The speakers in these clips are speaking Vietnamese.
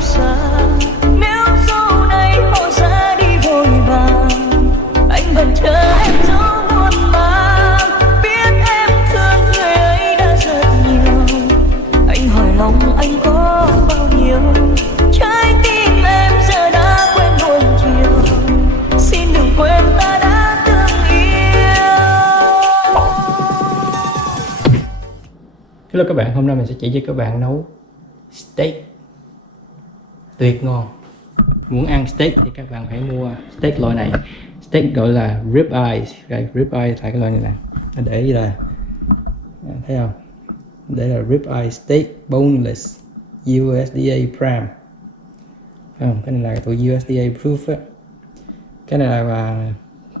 yêu xa. Nếu sau này họ ra đi vội vàng, anh vẫn chờ em dấu muôn màng. Biết em thương người ấy đã rất nhiều, anh hỏi lòng anh có bao nhiêu. Trái tim em giờ đã quên nuông chiều, xin đừng quên ta đã từng yêu. Hello các bạn, hôm nay mình sẽ chỉ cho các bạn nấu steak tuyệt ngon. Muốn ăn steak thì các bạn hãy mua steak loại này. Steak gọi là rib eye. Đây, rib eye là cái loại này nè. Nó để là thấy không? Để là rib eye steak boneless USDA Prime. Thấy không? Cái này là tụi USDA proof á. Cái này là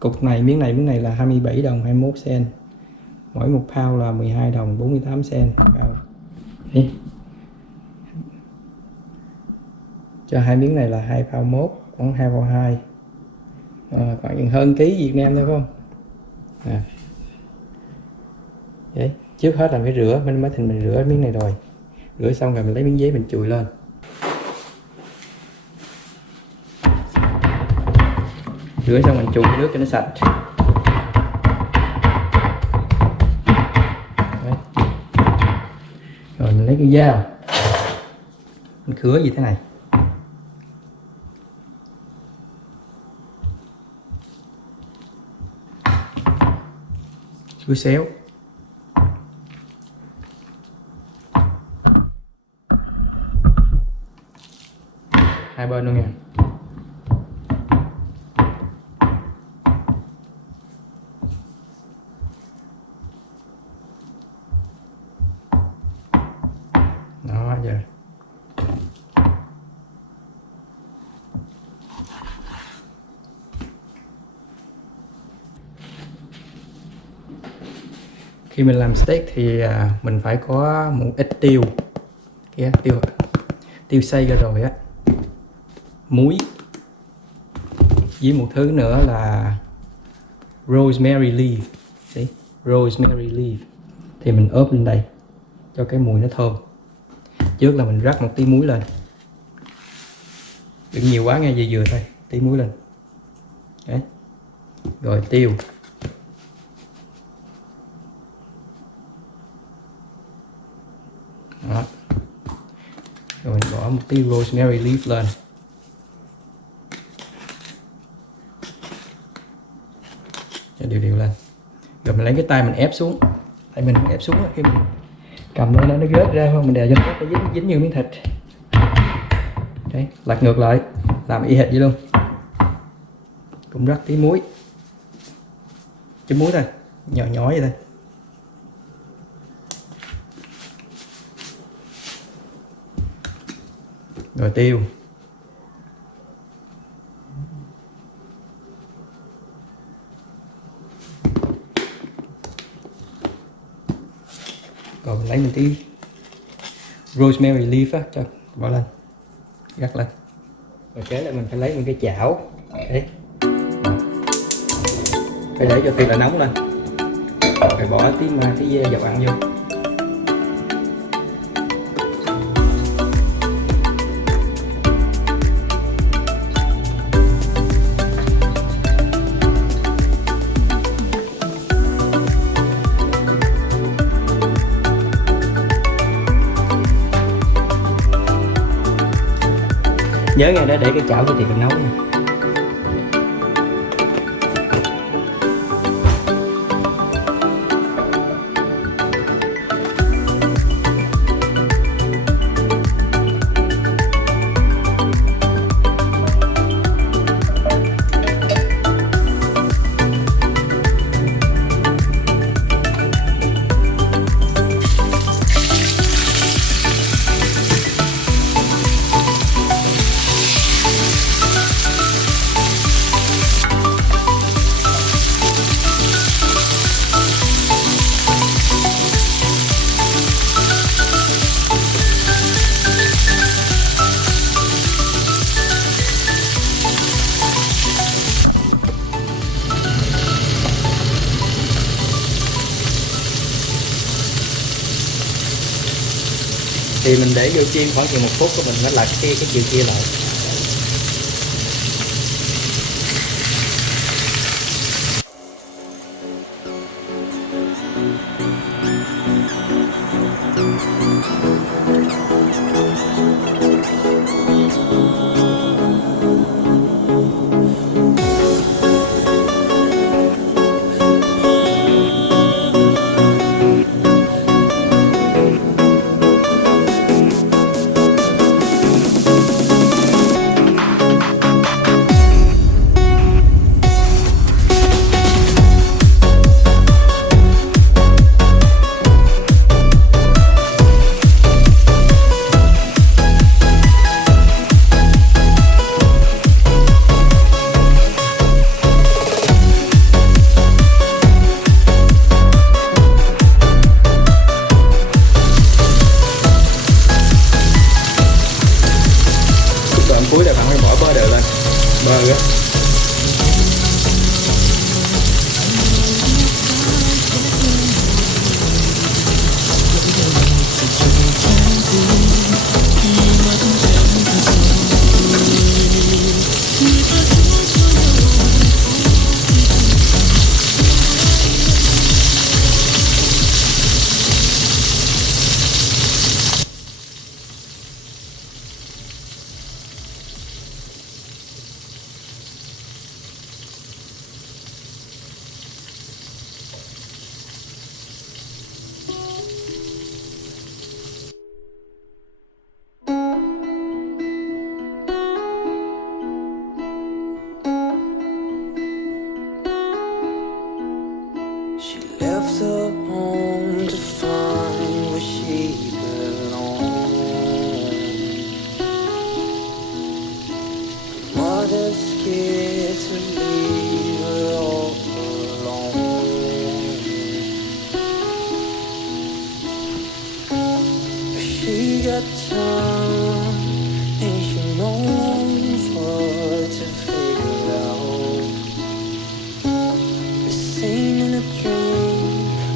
cục này, miếng này là 27 đồng 21 cent. Mỗi một pound là 12 đồng 48 cent. Đấy. Cho hai miếng này là 2 pound 1, khoảng 2 pound 2. Còn hơn ký Việt Nam thôi phải không? Đấy. Trước hết là phải rửa, mình rửa miếng này rồi. Rửa xong rồi mình lấy miếng giấy mình chùi lên. Rửa xong mình chùi nước cho nó sạch. Đấy. Rồi mình lấy cái dao, mình khứa như thế này. Chuối xéo. Hai bên luôn nha. Đó giờ. Khi mình làm steak thì mình phải có một ít tiêu. Kìa, tiêu xay ra rồi á. Muối. Với một thứ nữa là rosemary leaf. See? Rosemary leaf. Thì mình ốp lên đây cho cái mùi nó thơm. Trước là mình rắc một tí muối lên. Đừng nhiều quá nghe, vừa thôi. Tí muối lên. Đấy. Rồi tiêu. Đó. Rồi mình bỏ một tí rosemary leaf lên. Cho đều lên. Rồi mình lấy cái tay mình ép xuống. Tại mình ép xuống khi mình cầm lên nó rớt ra không, mình đè cho nó dính như miếng thịt. Đấy, lật ngược lại, làm y hệt vậy luôn. Cũng rắc tí muối. Chút muối thôi, nhỏ vậy thôi. Rồi tiêu. Rồi mình lấy một tí rosemary leaf á, cho bỏ lên, rắc lên. Rồi kế là mình phải lấy một cái chảo. Đấy. Phải để cho thiệt là nóng lên. Rồi bỏ tí dầu ăn vô. Nhớ nghe đã để cái chảo cho thiệt là nóng nha. Thì mình để vô chiên khoảng chừng 1 phút của mình mới lật cái chiều kia lại. Cuối là bạn phải bỏ bơ đều lên, bơ á. Left her home to find where she belonged. Mother's scared to leave her all alone. But she got time and she knows what to figure out. This ain't in a dream,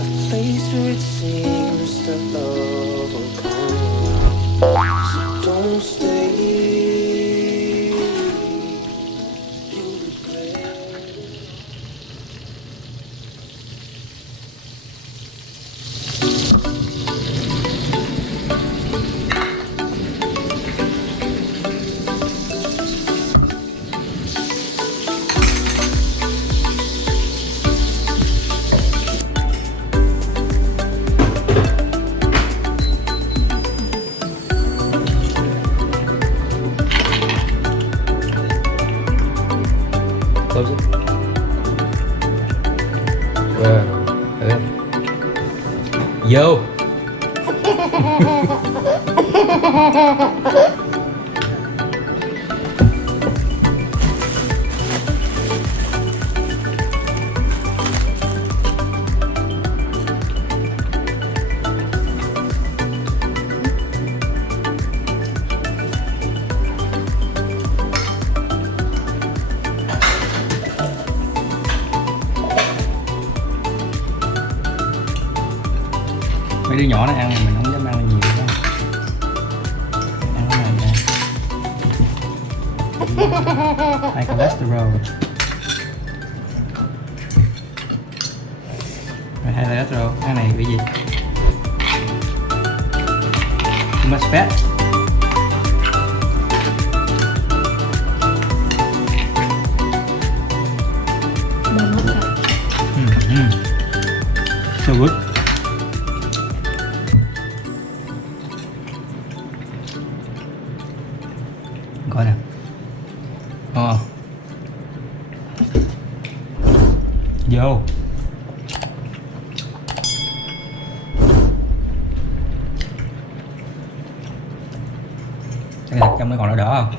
a place where it seems the love will come around. So don't stay, you'll regret it. Close it. Wow. Vô. Mấy đứa nhỏ nó ăn mà mình không dám ăn nhiều đâu. Ăn cái này nè. High cholesterol. Rồi high cholesterol, cái này bị gì? Too much fat. So good. Coi nè. Vô. Cái này trong nó còn đỡ không?